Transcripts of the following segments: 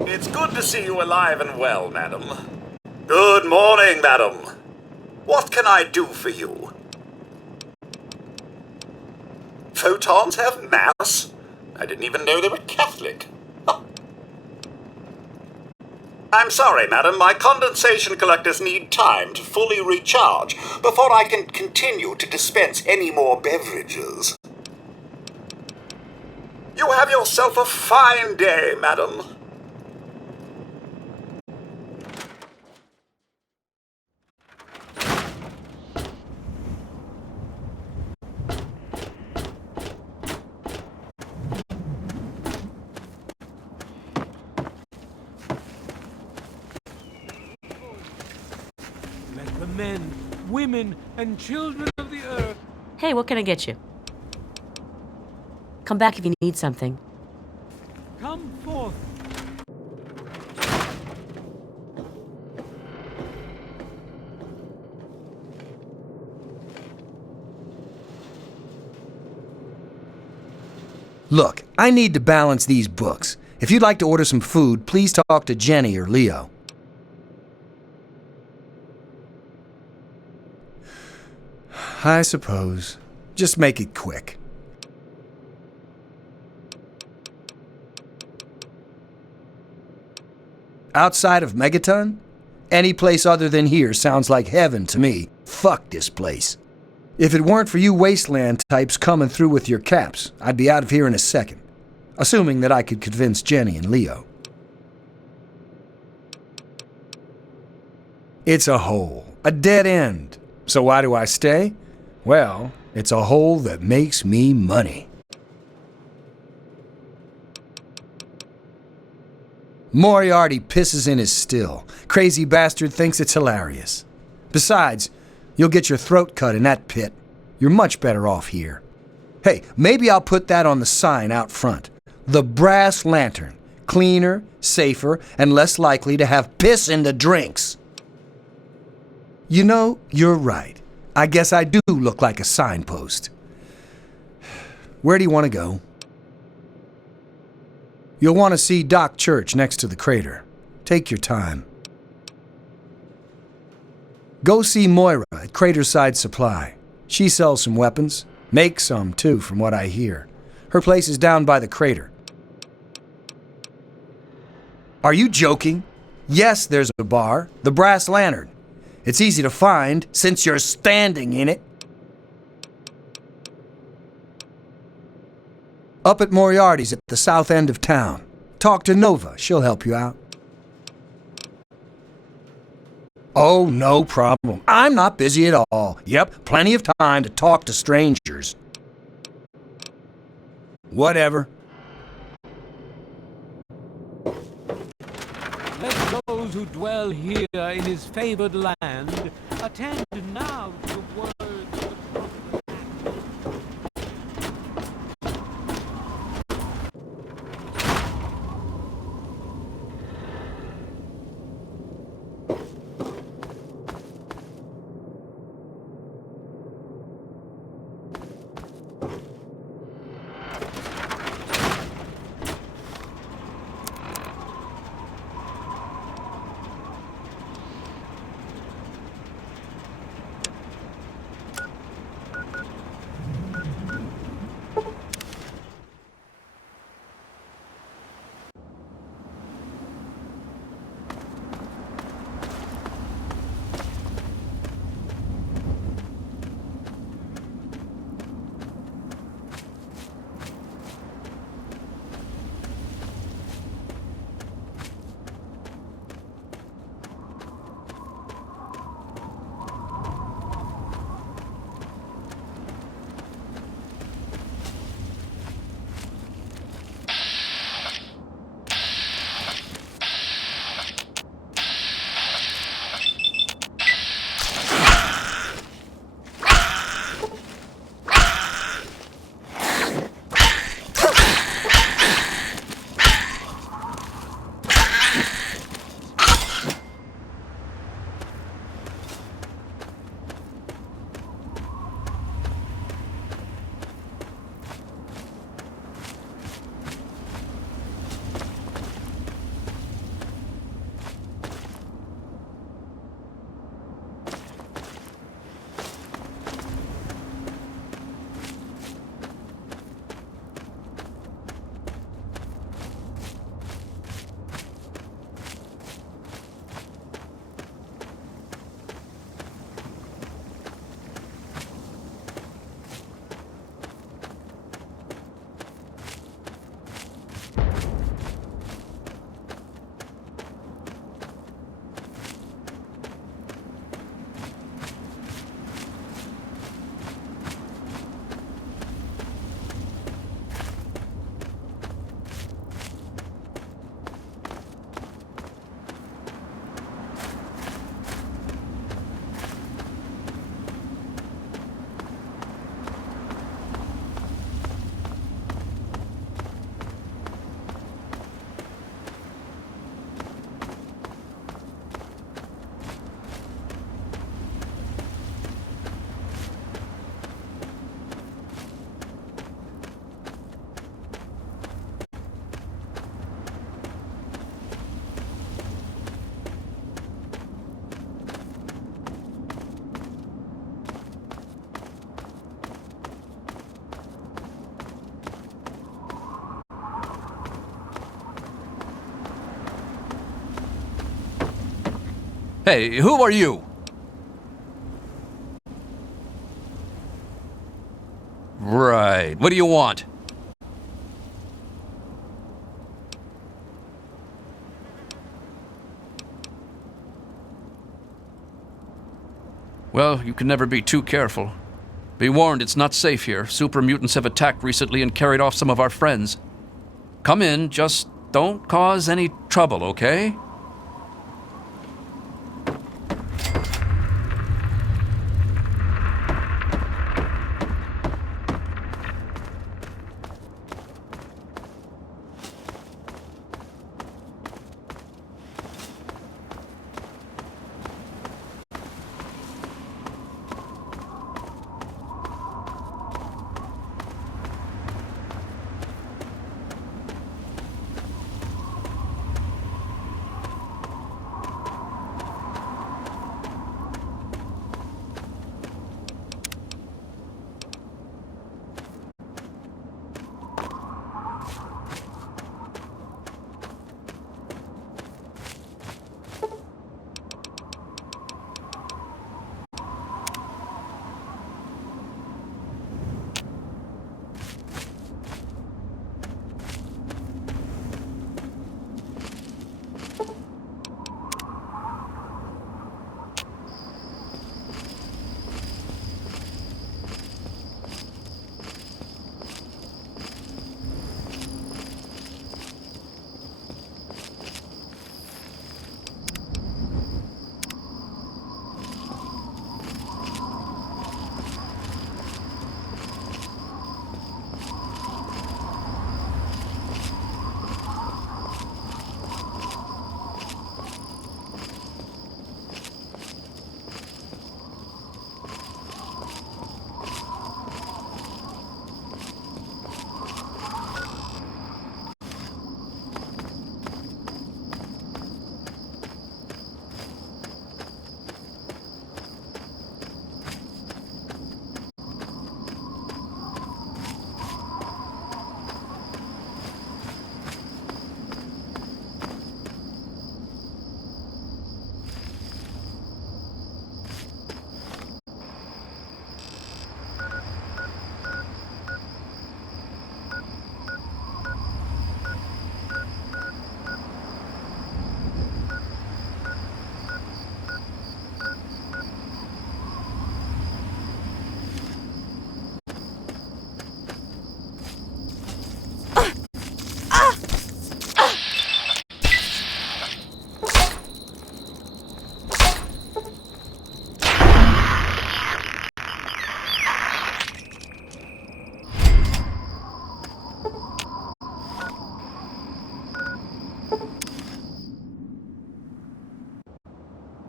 It's good to see you alive and well, madam. Good morning, madam. What can I do for you? Photons have mass? I didn't even know they were Catholic. Huh. I'm sorry, madam. My condensation collectors need time to fully recharge before I can continue to dispense any more beverages. You have yourself a fine day, madam. Let the men, women, and children of the earth... Hey, what can I get you? Come back if you need something. come forth. Look, I need to balance these books. If you'd like to order some food, please talk to Jenny or Leo. I suppose. Just make it quick. Outside of Megaton? Any place other than here sounds like heaven to me. Fuck this place. If it weren't for you wasteland types coming through with your caps, I'd be out of here in a second. Assuming that I could convince Jenny and Leo. It's a hole. A dead end. So why do I stay? Well, it's a hole that makes me money. Moriarty pisses in his still. Crazy bastard thinks it's hilarious. Besides, you'll get your throat cut in that pit. You're much better off here. Hey, maybe I'll put that on the sign out front. The Brass Lantern. Cleaner, safer, and less likely to have piss in the drinks. You know, you're right. I guess I do look like a signpost. Where do you want to go? You'll want to see Doc Church next to the crater. Take your time. Go see Moira at Craterside Supply. She sells some weapons. Makes some, too, from what I hear. Her place is down by the crater. Are you joking? Yes, there's a bar. The Brass Lantern. It's easy to find, since you're standing in it. Up at Moriarty's at the south end of town. Talk to Nova. She'll help you out. Oh, no problem. I'm not busy at all. Yep, plenty of time to talk to strangers. Whatever. Let those who dwell here in his favored land attend now to the words of the prophet. Hey, who are you? Right. What do you want? Well, you can never be too careful. Be warned, it's not safe here. Super mutants have attacked recently and carried off some of our friends. Come in, just don't cause any trouble, okay?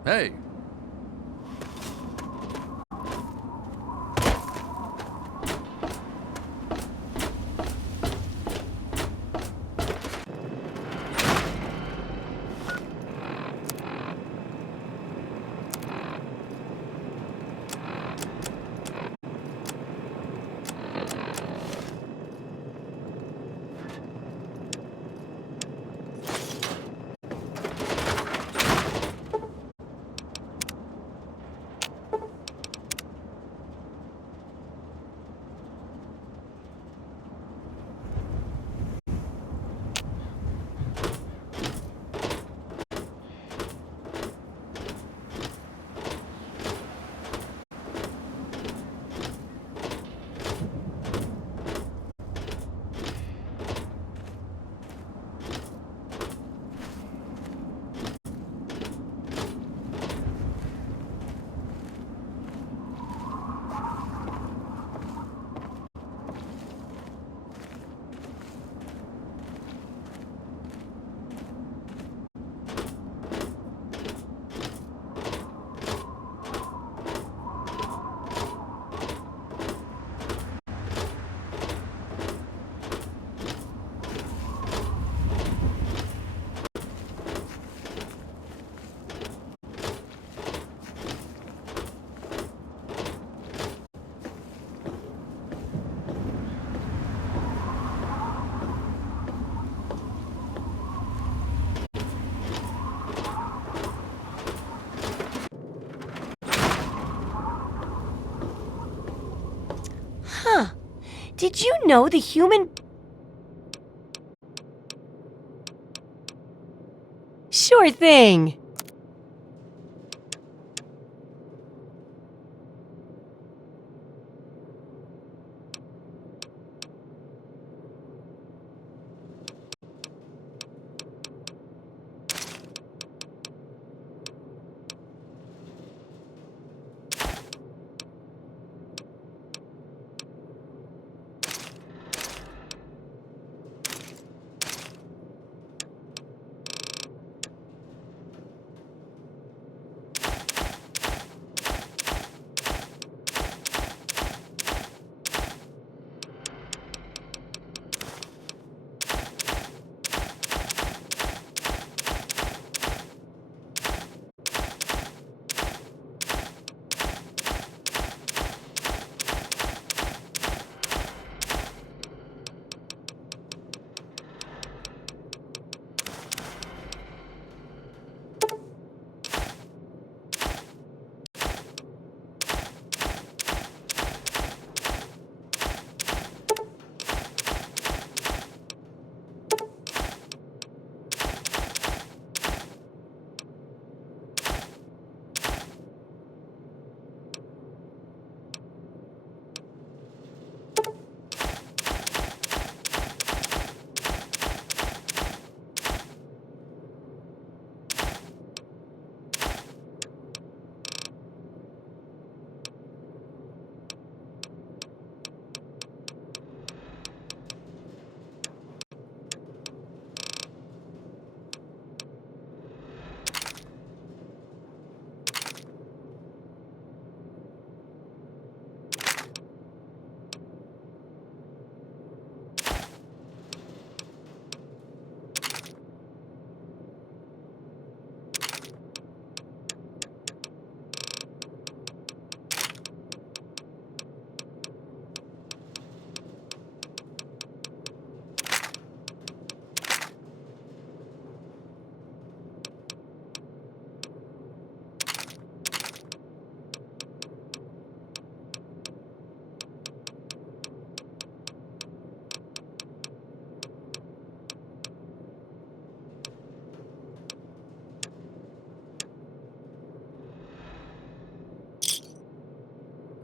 Hey. Huh. Did you know the human... Sure thing.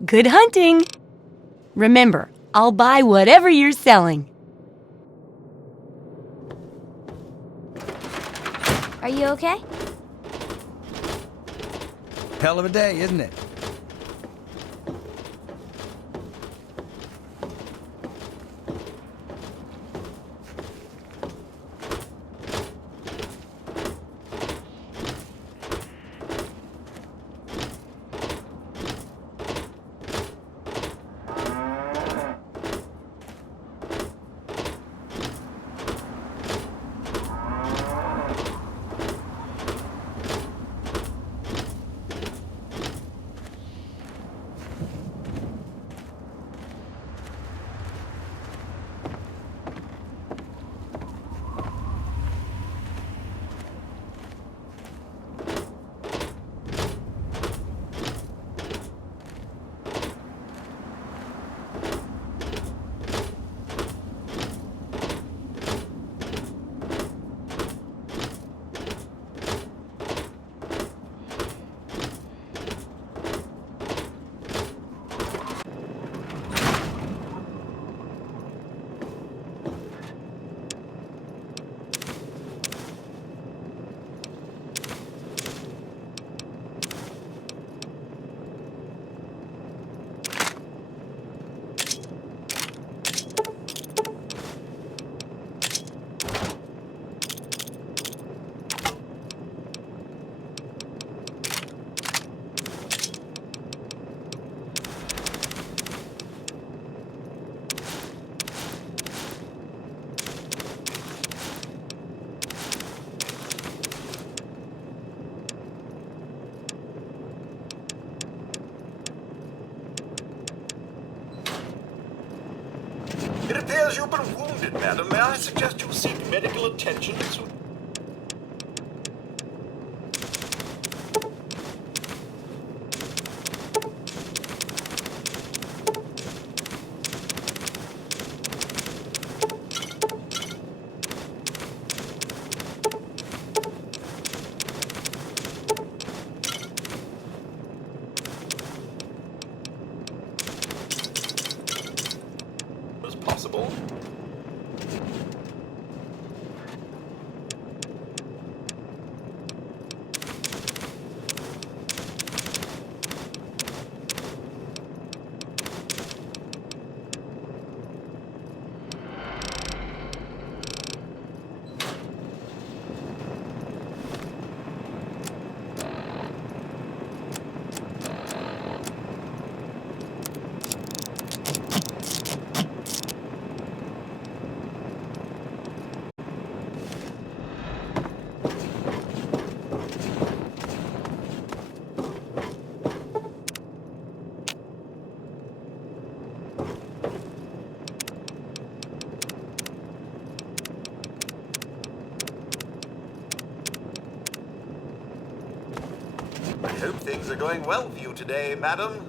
Good hunting! Remember, I'll buy whatever you're selling. Are you okay? Hell of a day, isn't it? It appears you've been wounded, madam. May I suggest you seek medical attention as soon... possible. I hope things are going well for you today, madam.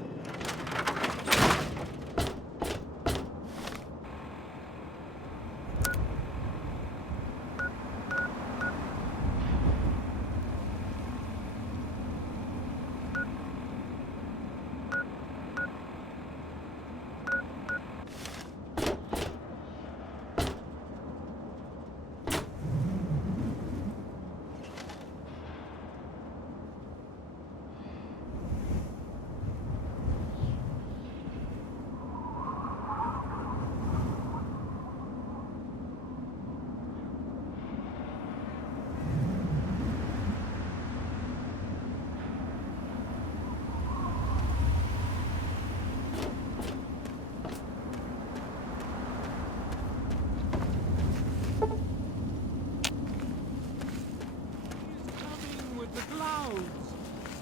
The clouds,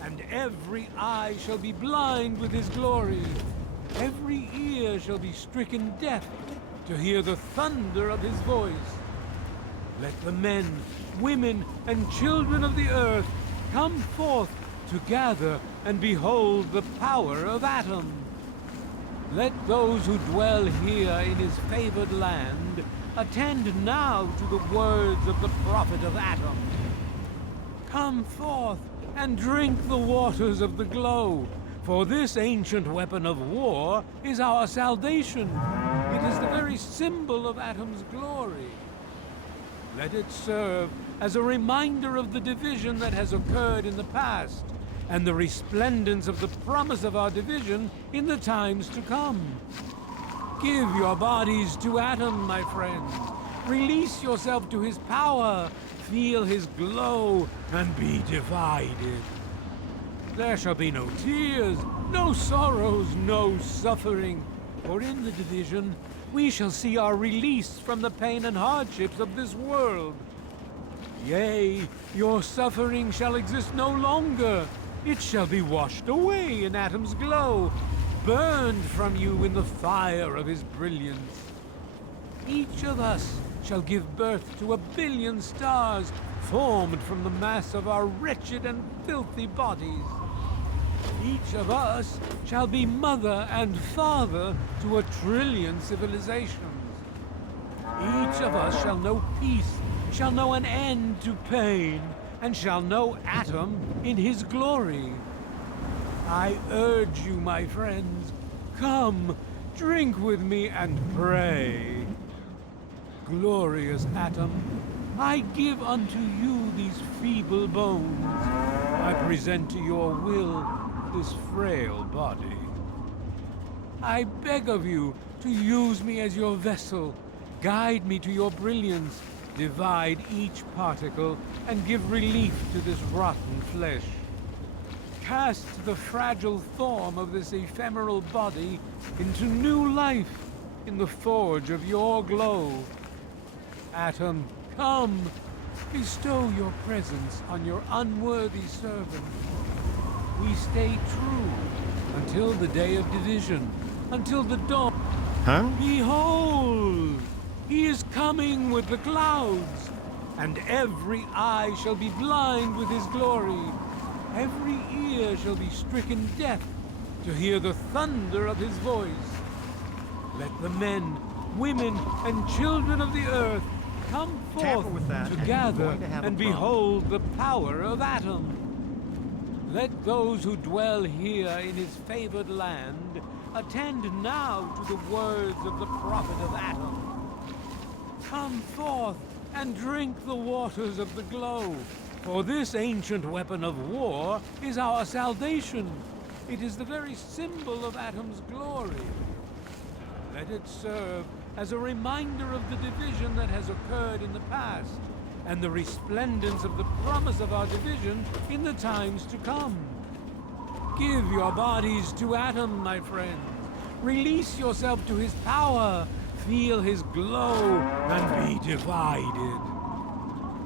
and every eye shall be blind with his glory. Every ear shall be stricken deaf to hear the thunder of his voice. Let the men, women, and children of the earth come forth to gather and behold the power of Atom. Let those who dwell here in his favored land attend now to the words of the prophet of Atom. Come forth and drink the waters of the glow, for this ancient weapon of war is our salvation. It is the very symbol of Atom's glory. Let it serve as a reminder of the division that has occurred in the past, and the resplendence of the promise of our division in the times to come. Give your bodies to Atom, my friends. Release yourself to his power. Feel his glow and be divided. There shall be no tears, no sorrows, no suffering, for in the division we shall see our release from the pain and hardships of this world. Yea, your suffering shall exist no longer. It shall be washed away in Atom's glow, burned from you in the fire of his brilliance. Each of us shall give birth to 1 billion stars formed from the mass of our wretched and filthy bodies. Each of us shall be mother and father to 1 trillion civilizations. Each of us shall know peace, shall know an end to pain, and shall know Atom in his glory. I urge you, my friends, come, drink with me and pray. Glorious Atom, I give unto you these feeble bones. I present to your will this frail body. I beg of you to use me as your vessel. Guide me to your brilliance. Divide each particle and give relief to this rotten flesh. Cast the fragile form of this ephemeral body into new life in the forge of your glow. Atom, come, bestow your presence on your unworthy servant. We stay true until the day of division, until the dawn. Huh? Behold, he is coming with the clouds, and every eye shall be blind with his glory. Every ear shall be stricken deaf to hear the thunder of his voice. Let the men, women, and children of the earth come Tamper forth with that, to and you're gather going to have a and problem. behold the power of Atom. Let those who dwell here in his favored land attend now to the words of the prophet of Atom. Come forth and drink the waters of the glow, for this ancient weapon of war is our salvation. It is the very symbol of Atom's glory. Let it serve as a reminder of the division that has occurred in the past, and the resplendence of the promise of our division in the times to come. Give your bodies to Atom, my friends. Release yourself to his power. Feel his glow and be divided.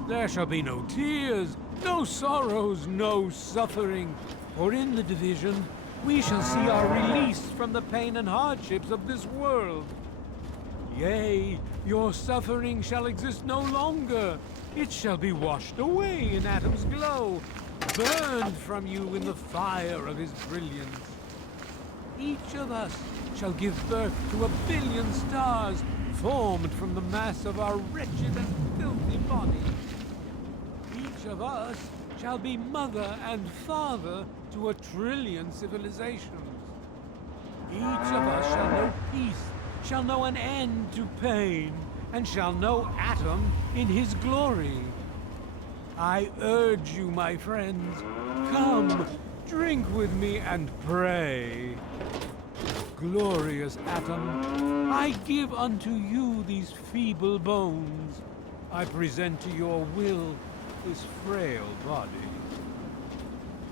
There shall be no tears, no sorrows, no suffering, for in the division we shall see our release from the pain and hardships of this world. Yea, your suffering shall exist no longer. It shall be washed away in Atom's glow, burned from you in the fire of his brilliance. Each of us shall give birth to 1,000,000,000 stars formed from the mass of our wretched and filthy bodies. Each of us shall be mother and father to 1,000,000,000,000 civilizations. Each of us shall know peace, shall know an end to pain, and shall know Atom in his glory. I urge you, my friends, come, drink with me and pray. Glorious Atom, I give unto you these feeble bones. I present to your will this frail body.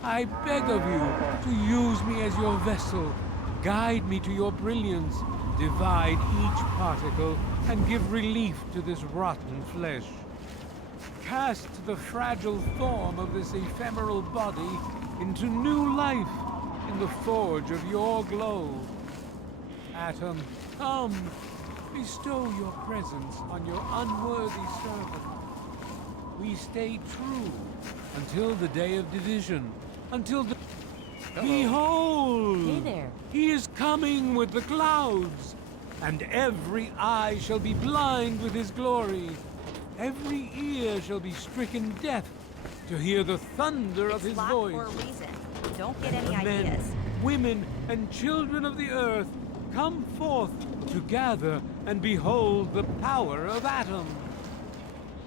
I beg of you to use me as your vessel. Guide me to your brilliance. Divide each particle and give relief to this rotten flesh. Cast the fragile form of this ephemeral body into new life in the forge of your glow. Atom, come, bestow your presence on your unworthy servant. We stay true until the day of division, until the... Behold! Hey there. He is coming with the clouds, and every eye shall be blind with his glory. Every ear shall be stricken deaf to hear the thunder of his Locked voice. for a reason. Don't get The any men, ideas. women, and children of the earth come forth to gather and behold the power of Atom.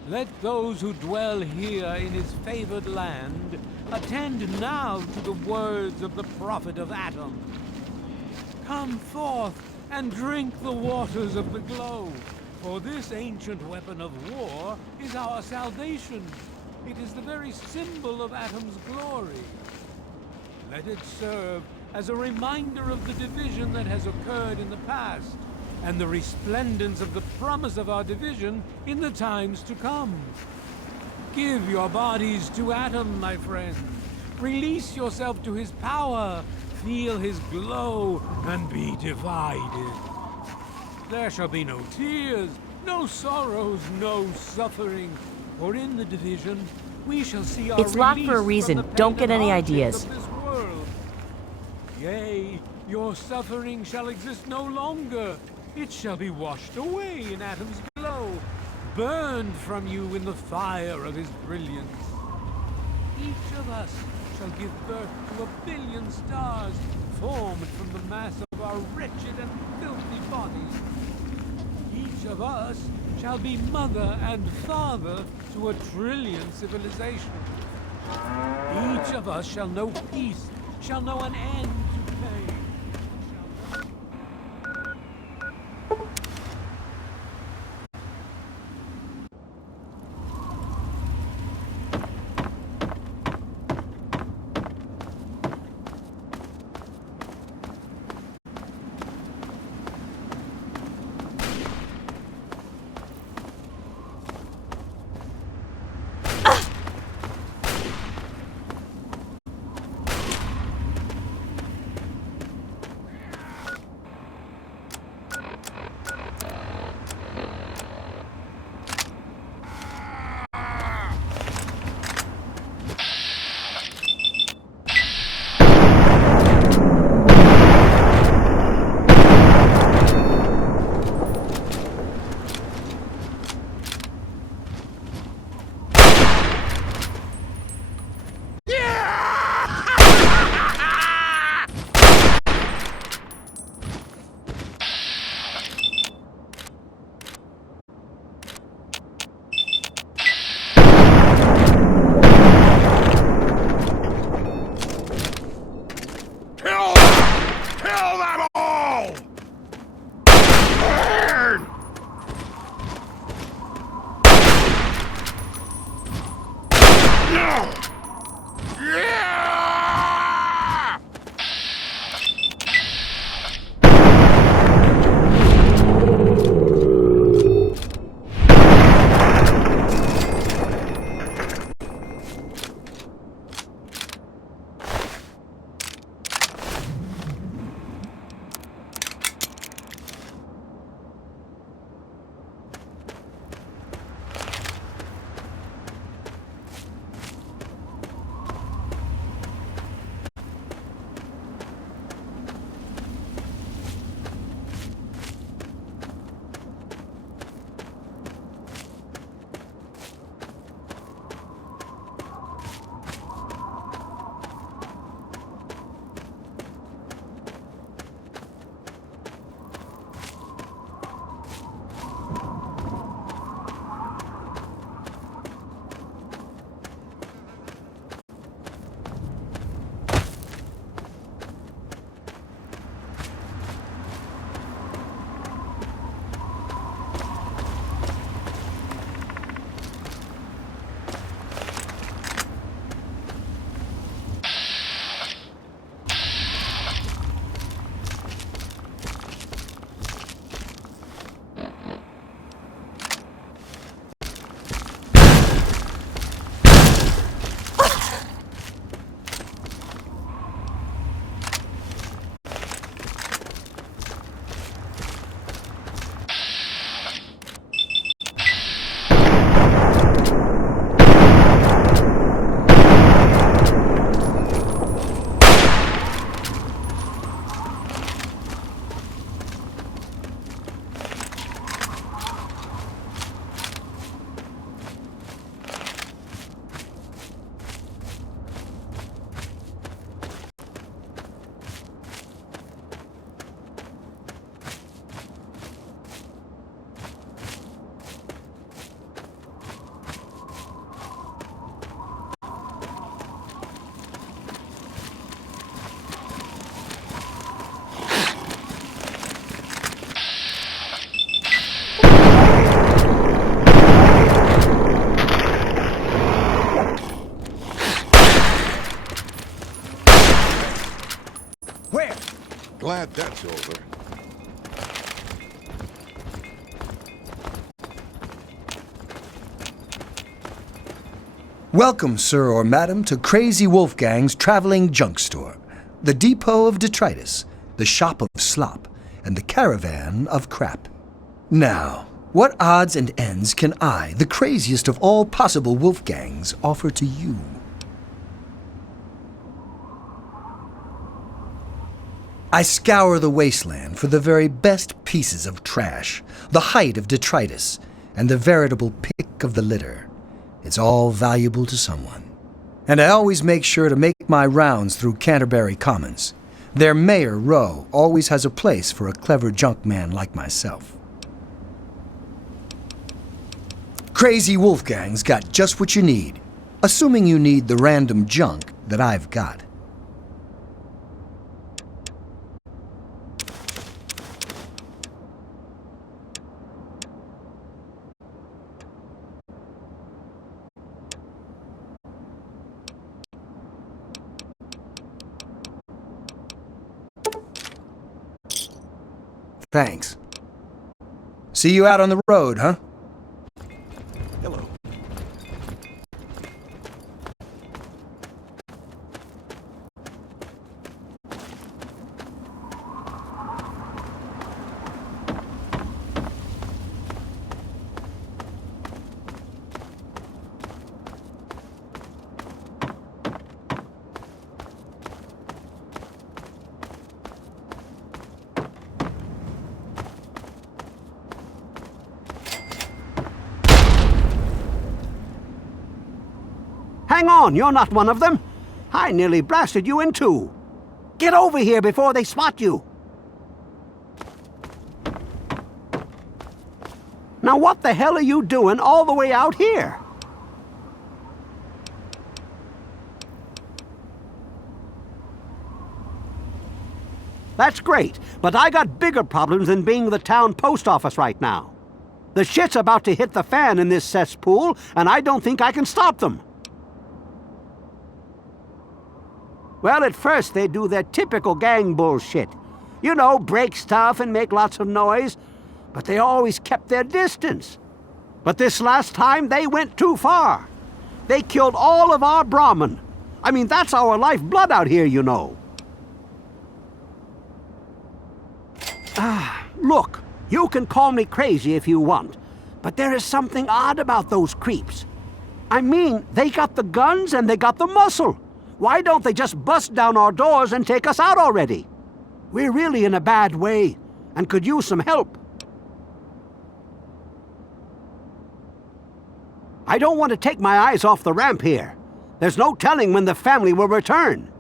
Let those who dwell here in his favored land attend now to the words of the prophet of Atom. Come forth and drink the waters of the glow, for this ancient weapon of war is our salvation. It is the very symbol of Atom's glory. Let it serve as a reminder of the division that has occurred in the past, and the resplendence of the promise of our division in the times to come. Give your bodies to Atom, my friend. Release yourself to his power. Feel his glow and be divided. There shall be no tears, no sorrows, no suffering, for in the division we shall see our It's locked for a release reason. from the Don't pain get and any hardships ideas. of this world. Yea, your suffering shall exist no longer. It shall be washed away in Atom's glow, burned from you in the fire of his brilliance. Each of us shall give birth to 1,000,000,000 stars formed from the mass of our wretched and filthy bodies. Each of us shall be mother and father to 1,000,000,000 civilizations. Each of us shall know peace, shall know an end to pain. that's over. Welcome, sir or madam, to Crazy Wolfgang's traveling junk store, the depot of detritus, the shop of slop, and the caravan of crap. Now, what odds and ends can I, the craziest of all possible Wolfgangs, offer to you? I scour the wasteland for the very best pieces of trash, the height of detritus, and the veritable pick of the litter. It's all valuable to someone. And I always make sure to make my rounds through Canterbury Commons. Their mayor, Rowe, always has a place for a clever junk man like myself. Crazy Wolfgang's got just what you need, assuming you need the random junk that I've got. Thanks. See you out on the road, huh? Hello. Hang on, you're not one of them. I nearly blasted you in two. Get over here before they spot you. Now what the hell are you doing all the way out here? That's great, but I got bigger problems than being the town post office right now. The shit's about to hit the fan in this cesspool, and I don't think I can stop them. Well, at first they do their typical gang bullshit. You know, break stuff and make lots of noise. But they always kept their distance. But this last time, they went too far. They killed all of our Brahmin. I mean, that's our lifeblood out here, you know. Look, you can call me crazy if you want. But there is something odd about those creeps. I mean, they got the guns and they got the muscle. Why don't they just bust down our doors and take us out already? We're really in a bad way and could use some help. I don't want to take my eyes off the ramp here. There's no telling when the family will return.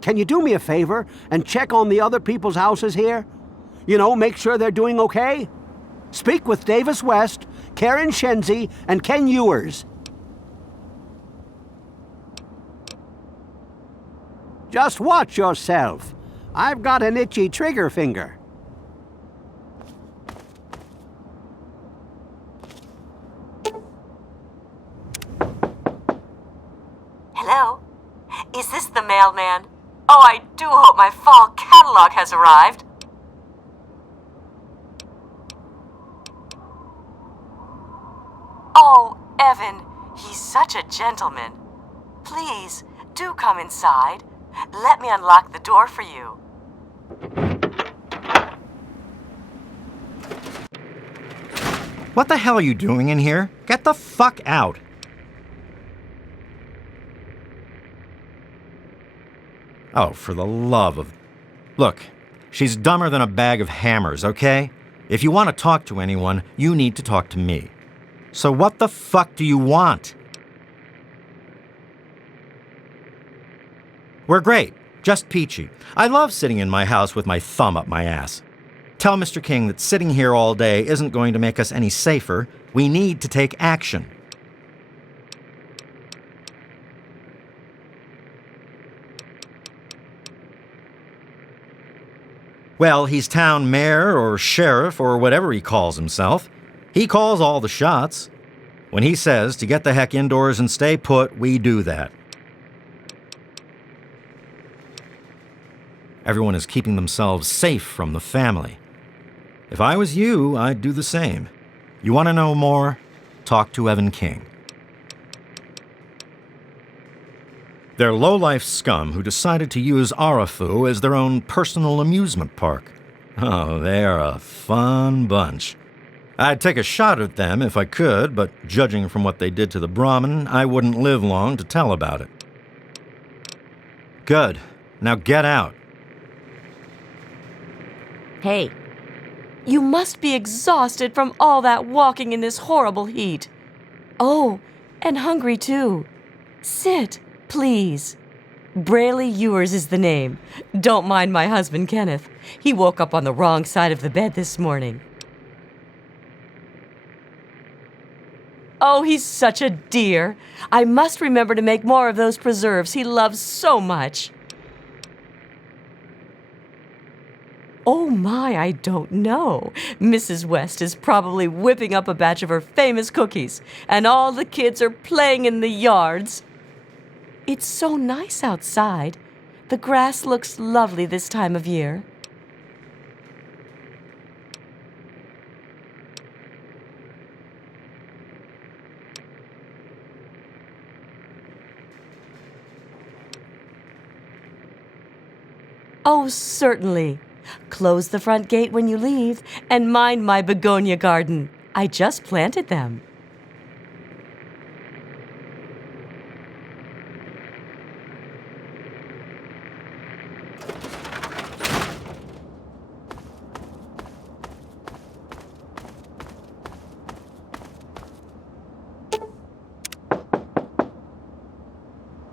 Can you do me a favor and check on the other people's houses here? You know, make sure they're doing okay? Speak with Davis West, Karen Shenzi, and Ken Ewers. Just watch yourself. I've got an itchy trigger finger. Hello? Is this the mailman? Oh, I do hope my fall catalog has arrived. Oh, Evan, he's such a gentleman. Please, do come inside. Let me unlock the door for you. What the hell are you doing in here? Get the fuck out. Oh, for the love of... Look, she's dumber than a bag of hammers, okay? If you want to talk to anyone, you need to talk to me. So what the fuck do you want? We're great. Just peachy. I love sitting in my house with my thumb up my ass. Tell Mr. King that sitting here all day isn't going to make us any safer. We need to take action. Well, he's town mayor or sheriff or whatever he calls himself. He calls all the shots. When he says to get the heck indoors and stay put, we do that. Everyone is keeping themselves safe from the family. If I was you, I'd do the same. You want to know more? Talk to Evan King. They're low-life scum who decided to use Arafu as their own personal amusement park. Oh, they are a fun bunch. I'd take a shot at them if I could, but judging from what they did to the Brahmin, I wouldn't live long to tell about it. Good. Now get out. Hey, you must be exhausted from all that walking in this horrible heat. Oh, and hungry too. Sit, please. Brayley Ewers is the name. Don't mind my husband, Kenneth. He woke up on the wrong side of the bed this morning. Oh, he's such a dear. I must remember to make more of those preserves he loves so much. Oh my, I don't know. Mrs. West is probably whipping up a batch of her famous cookies, and all the kids are playing in the yards. It's so nice outside. The grass looks lovely this time of year. Oh, certainly. Close the front gate when you leave, and mind my begonia garden. I just planted them.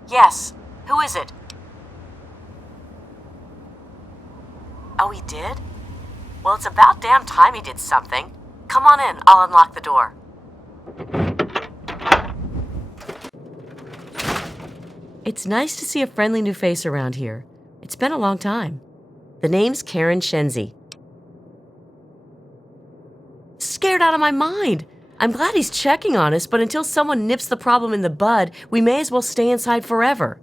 Yes. Who is it? Oh, he did? Well, it's about damn time he did something. Come on in. I'll unlock the door. It's nice to see a friendly new face around here. It's been a long time. The name's Karen Shenzi. Scared out of my mind. I'm glad he's checking on us, but until someone nips the problem in the bud, we may as well stay inside forever.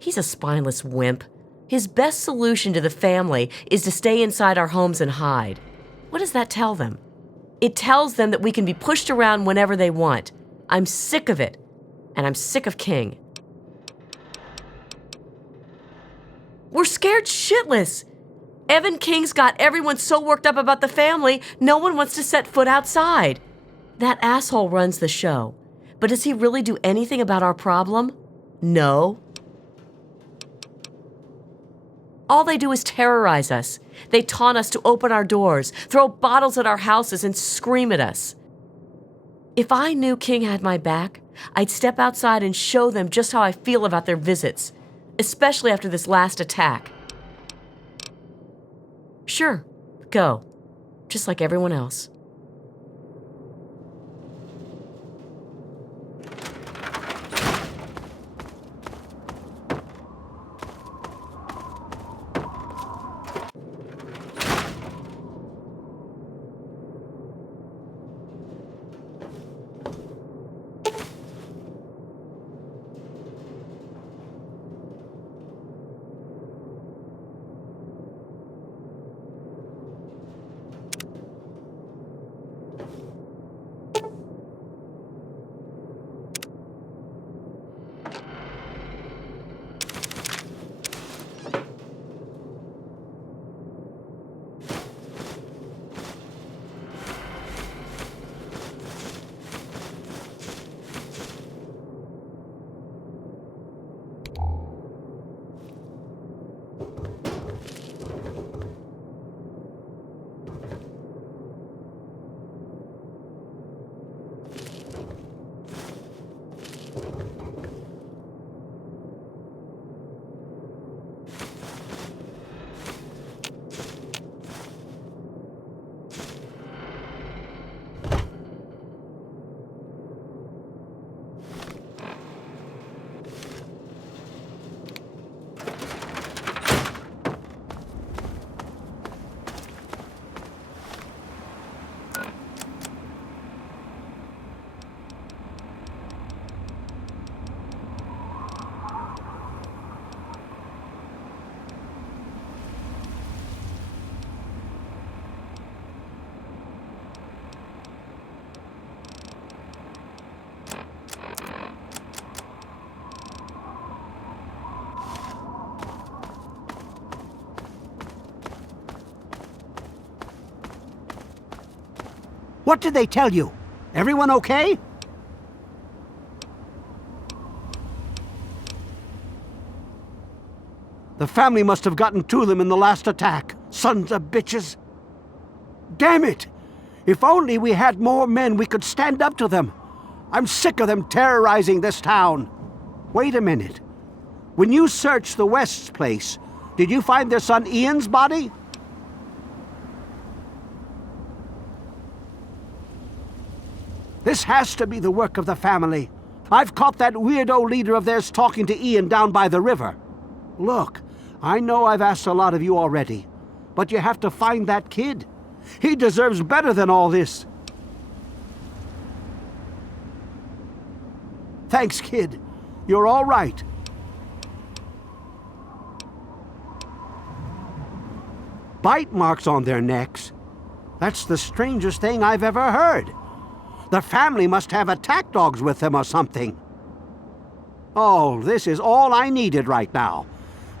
He's a spineless wimp. His best solution to the family is to stay inside our homes and hide. What does that tell them? It tells them that we can be pushed around whenever they want. I'm sick of it. And I'm sick of King. We're scared shitless. Evan King's got everyone so worked up about the family, no one wants to set foot outside. That asshole runs the show. But does he really do anything about our problem? No. All they do is terrorize us. They taunt us to open our doors, throw bottles at our houses, and scream at us. If I knew King had my back, I'd step outside and show them just how I feel about their visits, especially after this last attack. Sure, go. Just like everyone else. What did they tell you? Everyone okay? The family must have gotten to them in the last attack. Sons of bitches. Damn it! If only we had more men, we could stand up to them. I'm sick of them terrorizing this town. Wait a minute. When you searched the West's place, did you find their son Ian's body? This has to be the work of the family. I've caught that weirdo leader of theirs talking to Ian down by the river. Look, I know I've asked a lot of you already, but you have to find that kid. He deserves better than all this. Thanks, kid. You're all right. Bite marks on their necks. That's the strangest thing I've ever heard. The family must have attack dogs with them or something. Oh, this is all I needed right now.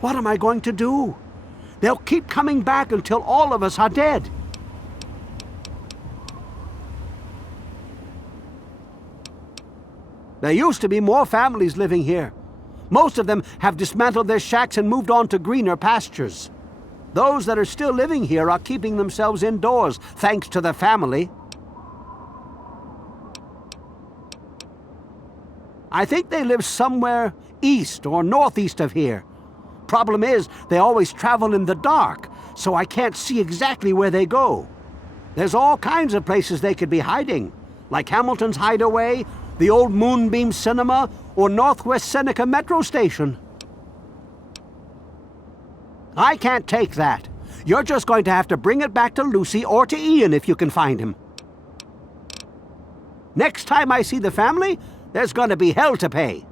What am I going to do? They'll keep coming back until all of us are dead. There used to be more families living here. Most of them have dismantled their shacks and moved on to greener pastures. Those that are still living here are keeping themselves indoors, thanks to the family. I think they live somewhere east or northeast of here. Problem is, they always travel in the dark, so I can't see exactly where they go. There's all kinds of places they could be hiding, like Hamilton's Hideaway, the old Moonbeam Cinema, or Northwest Seneca Metro Station. I can't take that. You're just going to have to bring it back to Lucy or to Ian if you can find him. Next time I see the family, there's going to be hell to pay.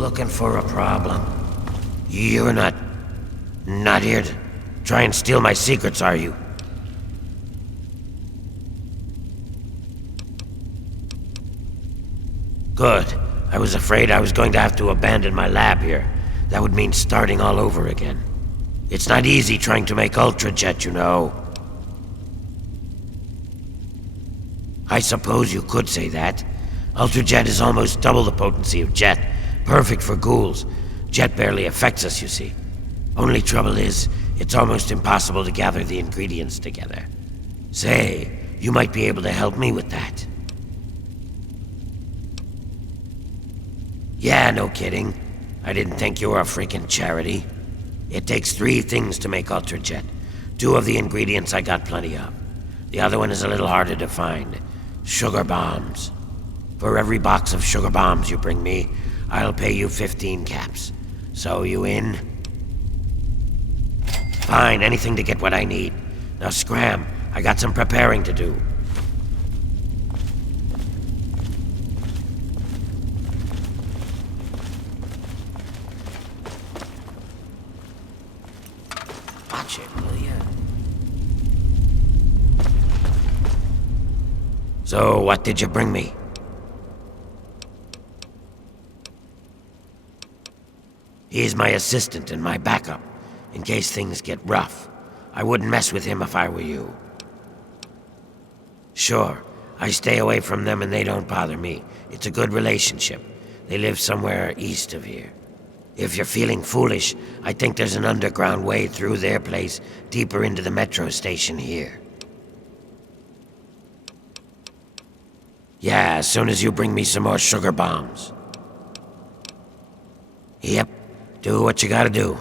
looking for a problem? You're not here to try and steal my secrets, are you? Good. I was afraid I was going to have to abandon my lab here. That would mean starting all over again. It's not easy trying to make Ultrajet, you know. I suppose you could say that. Ultrajet is almost double the potency of Jet. Perfect for ghouls. Jet barely affects us, you see. Only trouble is, it's almost impossible to gather the ingredients together. Say, you might be able to help me with that. Yeah, no kidding. I didn't think you were a freaking charity. It takes 3 things to make Ultrajet. 2 of the ingredients I got plenty of. The other one is a little harder to find. Sugar bombs. For every box of sugar bombs you bring me, I'll pay you 15 caps. So you in? Fine, anything to get what I need. Now scram, I got some preparing to do. Watch it, will ya? So, what did you bring me? He's my assistant and my backup, in case things get rough. I wouldn't mess with him if I were you. Sure, I stay away from them and they don't bother me. It's a good relationship. They live somewhere east of here. If you're feeling foolish, I think there's an underground way through their place, deeper into the metro station here. Yeah, as soon as you bring me some more sugar bombs. Yep, do what you gotta do.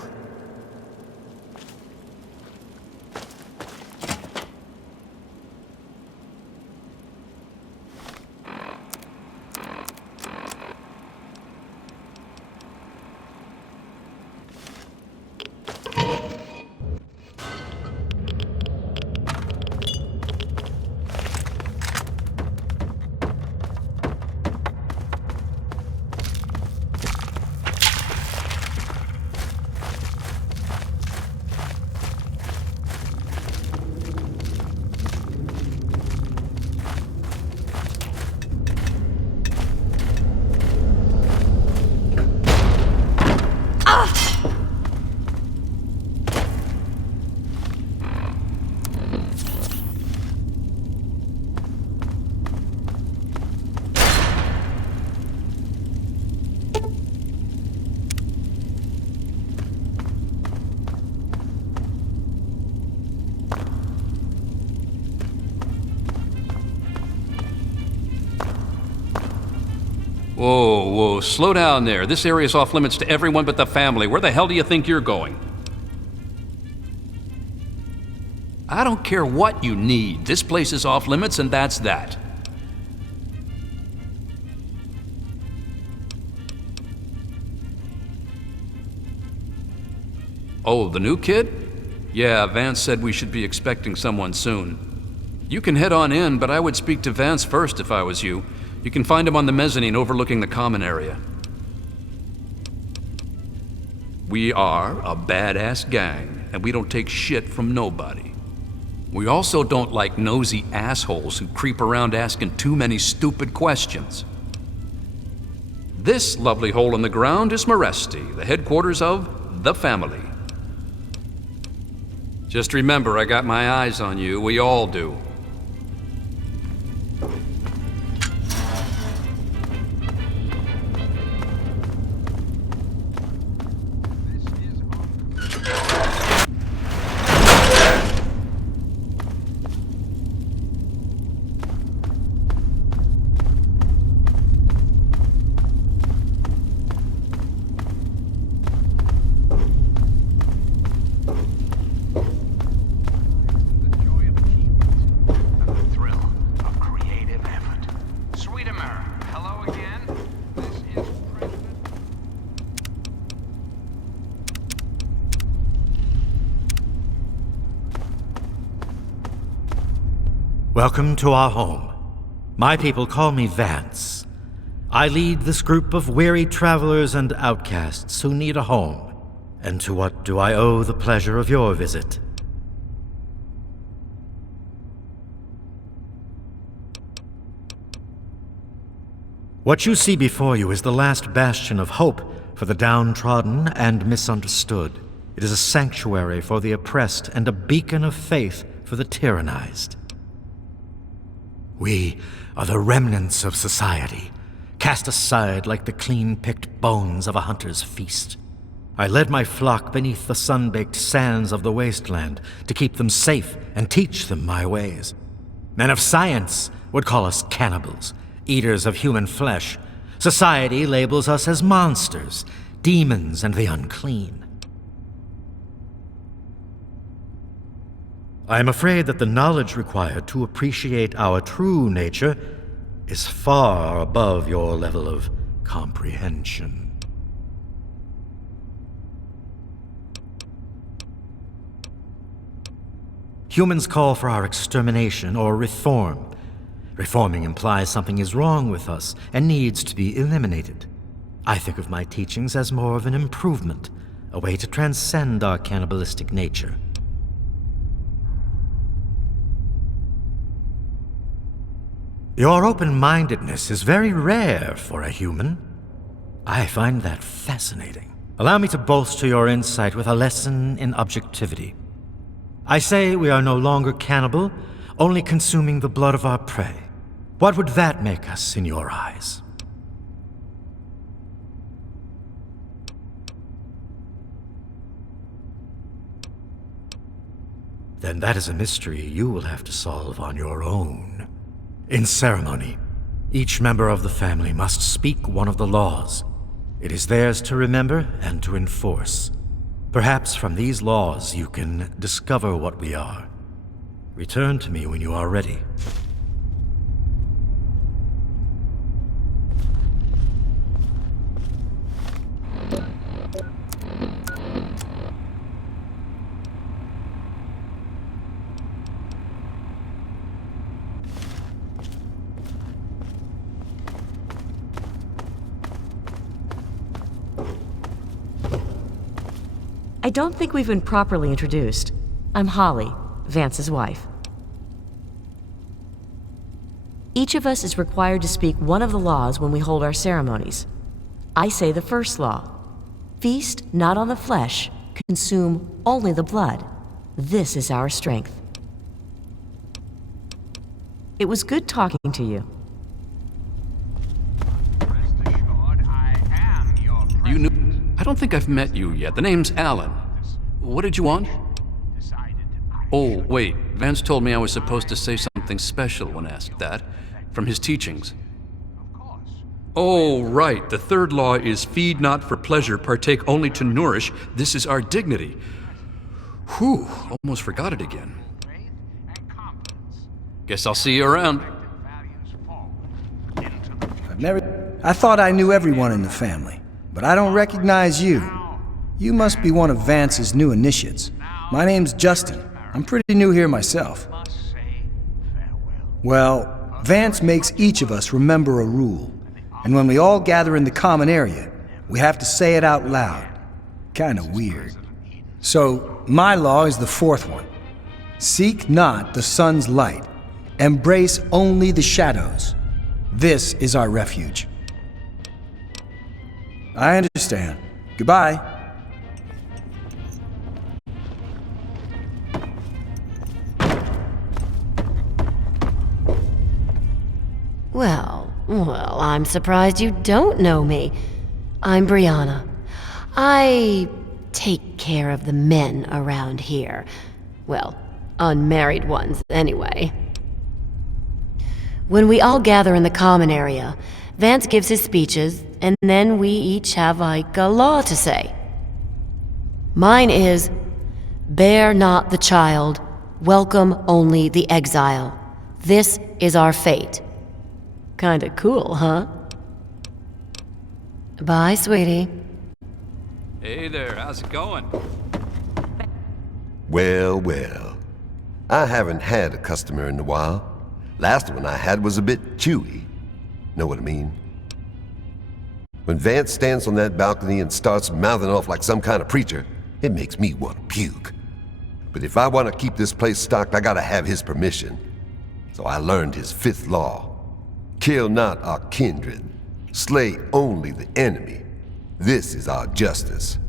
Whoa, whoa, slow down there. This area's off limits to everyone but the family. Where the hell do you think you're going? I don't care what you need. This place is off limits and that's that. Oh, the new kid? Yeah, Vance said we should be expecting someone soon. You can head on in, but I would speak to Vance first if I was you. You can find him on the mezzanine overlooking the common area. We are a badass gang, and we don't take shit from nobody. We also don't like nosy assholes who creep around asking too many stupid questions. This lovely hole in the ground is Meresti, the headquarters of the family. Just remember, I got my eyes on you. We all do. Welcome to our home. My people call me Vance. I lead this group of weary travelers and outcasts who need a home. And to what do I owe the pleasure of your visit? What you see before you is the last bastion of hope for the downtrodden and misunderstood. It is a sanctuary for the oppressed and a beacon of faith for the tyrannized. We are the remnants of society, cast aside like the clean-picked bones of a hunter's feast. I led my flock beneath the sun-baked sands of the wasteland to keep them safe and teach them my ways. Men of science would call us cannibals, eaters of human flesh. Society labels us as monsters, demons, and the unclean. I am afraid that the knowledge required to appreciate our true nature is far above your level of comprehension. Humans call for our extermination or reform. Reforming implies something is wrong with us and needs to be eliminated. I think of my teachings as more of an improvement, a way to transcend our cannibalistic nature. Your open-mindedness is very rare for a human. I find that fascinating. Allow me to bolster your insight with a lesson in objectivity. I say we are no longer cannibal, only consuming the blood of our prey. What would that make us in your eyes? Then that is a mystery you will have to solve on your own. In ceremony, each member of the family must speak one of the laws. It is theirs to remember and to enforce. Perhaps from these laws you can discover what we are. Return to me when you are ready. I don't think we've been properly introduced. I'm Holly, Vance's wife. Each of us is required to speak one of the laws when we hold our ceremonies. I say the first law. Feast not on the flesh, consume only the blood. This is our strength. It was good talking to you. You knew... I don't think I've met you yet. The name's Alan. What did you want? Oh, wait. Vance told me I was supposed to say something special when asked that. From his teachings. Oh, right. The third law is feed not for pleasure, partake only to nourish. This is our dignity. Whew, almost forgot it again. Guess I'll see you around. I thought I knew everyone in the family, but I don't recognize you. You must be one of Vance's new initiates. My name's Justin. I'm pretty new here myself. Well, Vance makes each of us remember a rule. And when we all gather in the common area, we have to say it out loud. Kinda weird. So, my law is the fourth one. Seek not the sun's light. Embrace only the shadows. This is our refuge. I understand. Goodbye. Well, I'm surprised you don't know me. I'm Brianna. I take care of the men around here. Well, unmarried ones, anyway. When we all gather in the common area, Vance gives his speeches, and then we each have like a law to say. Mine is, bear not the child, welcome only the exile. This is our fate. Kinda cool, huh? Bye, sweetie. Hey there, how's it going? Well, I haven't had a customer in a while. Last one I had was a bit chewy. Know what I mean? When Vance stands on that balcony and starts mouthing off like some kind of preacher, it makes me want to puke. But if I want to keep this place stocked, I gotta have his permission. So I learned his fifth law. Kill not our kindred. Slay only the enemy. This is our justice.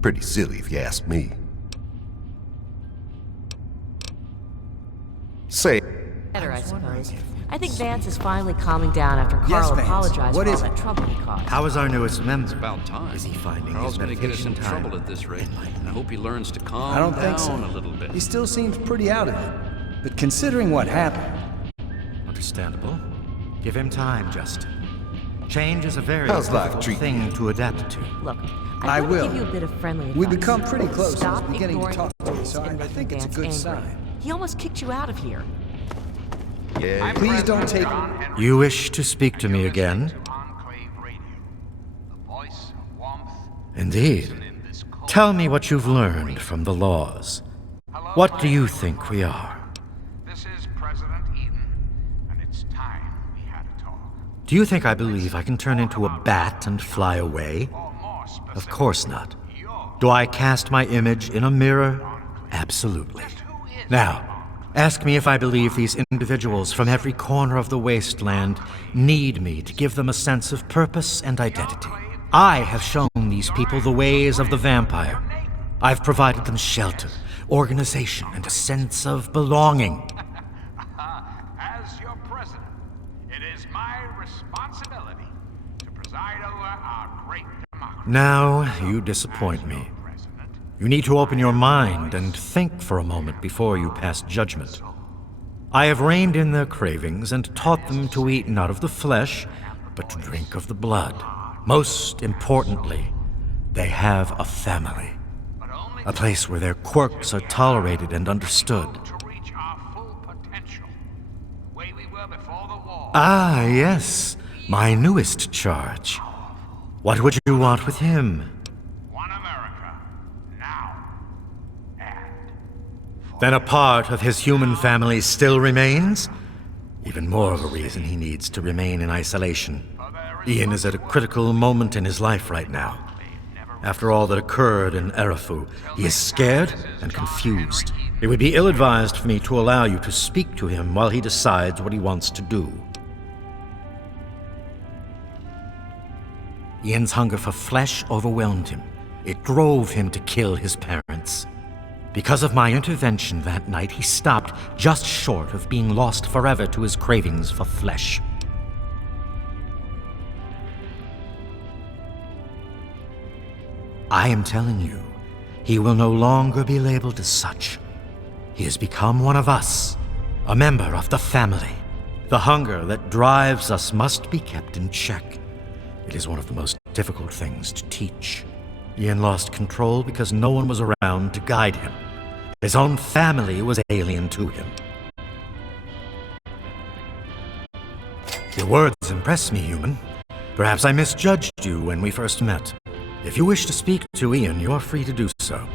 Pretty silly if you ask me. Say. Better, I suppose. I think Vance is finally calming down after Yes, Carl Vance. apologized What for all is that it? trouble he caused. How is our newest member? It's about time. Is he finding Carl's his gonna get us in meditation time? trouble at this rate. I hope he learns to calm I don't think so. down a little bit. He still seems pretty out of it. But considering what happened, Understandable. Give him time, Justin. Change is a very How's life difficult treating thing to adapt to. Look, I I want will. to give you a bit of friendly advice. we become pretty close. I was Stop beginning to ignoring talk to him, his so and I making think it's a Vance good angry. sign. He almost kicked you out of here. Yeah. Please don't take... You wish to speak to me again? Indeed. Tell me what you've learned from the laws. What do you think we are? This is President Eden, and it's time we had a talk. Do you think I believe I can turn into a bat and fly away? Of course not. Do I cast my image in a mirror? Absolutely. Now, ask me if I believe these individuals from every corner of the wasteland need me to give them a sense of purpose and identity. I have shown these people the ways of the vampire. I've provided them shelter, organization, and a sense of belonging. As your president, it is my responsibility to preside over our great democracy. Now, you disappoint me. You need to open your mind and think for a moment before you pass judgment. I have reined in their cravings and taught them to eat not of the flesh, but to drink of the blood. Most importantly, they have a family. A place where their quirks are tolerated and understood. Ah, yes, my newest charge. What would you want with him? Then a part of his human family still remains? Even more of a reason he needs to remain in isolation. Ian is at a critical moment in his life right now. After all that occurred in Erafu, he is scared and confused. It would be ill-advised for me to allow you to speak to him while he decides what he wants to do. Ian's hunger for flesh overwhelmed him. It drove him to kill his parents. Because of my intervention that night, he stopped just short of being lost forever to his cravings for flesh. I am telling you, he will no longer be labeled as such. He has become one of us, a member of the family. The hunger that drives us must be kept in check. It is one of the most difficult things to teach. Ian lost control because no one was around to guide him. His own family was alien to him. Your words impress me, human. Perhaps I misjudged you when we first met. If you wish to speak to Ian, you are free to do so.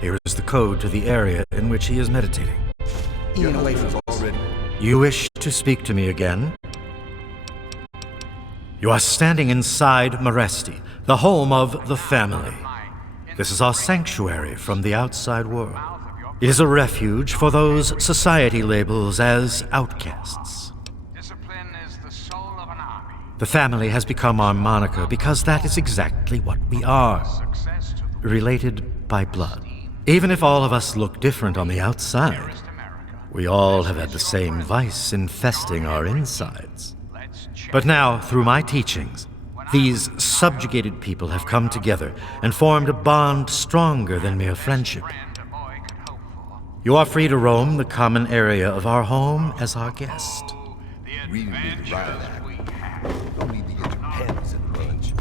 Here is the code to the area in which he is meditating. Ian, away from us. You wish to speak to me again? You are standing inside Maresti, the home of the family. This is our sanctuary from the outside world. It is a refuge for those society labels as outcasts. Discipline is the soul of an army. The family has become our moniker because that is exactly what we are. Related by blood. Even if all of us look different on the outside, we all have had the same vice infesting our insides. But now, through my teachings, these subjugated people have come together and formed a bond stronger than mere friendship. You are free to roam the common area of our home as our guest. Really need to ride that. Don't need to get your panties in a bunch.